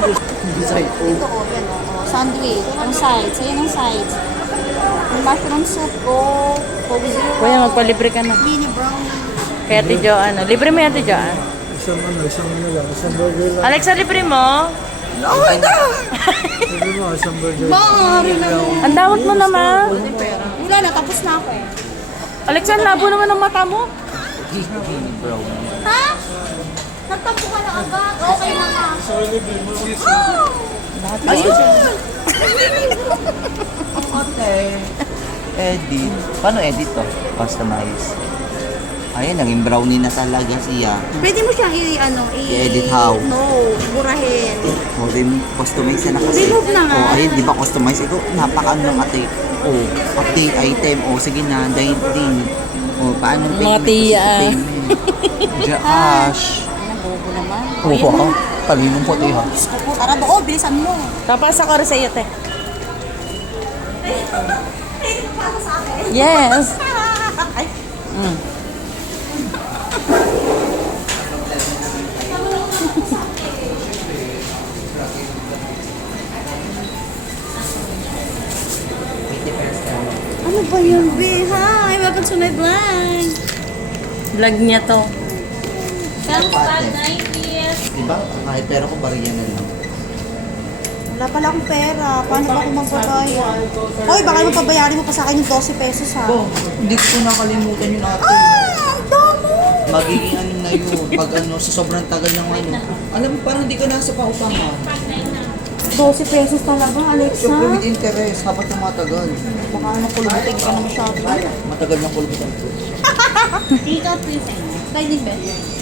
Ito o, yan o. Sandwich. Ang sides. Ayan ang sides. Yung mushroom soup ko. Coke Zero. Kuya, magpalibre ka na. Mini brownie. Kaya Ate Jo, ano? Libre mo yan, Ate Jo. Isang lang. Isang burger lang. Alexa, libre mo? Sabi mo, isang burger. Maaari na. Ang damot mo naman. Wala na, tapos na ako. Alexa, ang labo naman ng mata mo. Ha? Nagtampo ka na agad. Okay na nga. Edit. Paano edit to? Customize. Ayun, naging brownie na talaga siya. Pwede mo siyang I-edit how? No, burahin. O, customize na kasi. Remove na nga. O, ayun, di ba customize? Ito, napaka-ano ng ate. O, update item. O, sige na, dahil din. O, paano Mga tiya. Josh. Ano, bobo naman. O, wow. Kalinong puti ha. Tara doon, bilisan mo. Tapasa ko rin sa iyo, te. Yes. Ay, Mm. ano ba yun, be? Hi, welcome to my vlog. Vlog niya to. Diba? Kahit pera ko, bariyan na lang. Wala pala akong pera. Paano pa ako magbabayad? Hoy, baka mapabayarin mo pa sa akin yung 12 pesos, ha? Bo, hindi ko nakalimutan yun ate. Ang damo! Magiging ano na yun, pag ano, sa sobrang tagal ng ano. Alam mo, parang hindi ka nasa pautangan. 12 pesos talaga, Alexa. Siyempre with interest, habang tumatagal. Baka ano, kulubutin ka na masyado. Matagal na kulbutan ko. Dito, please. Sliding bed.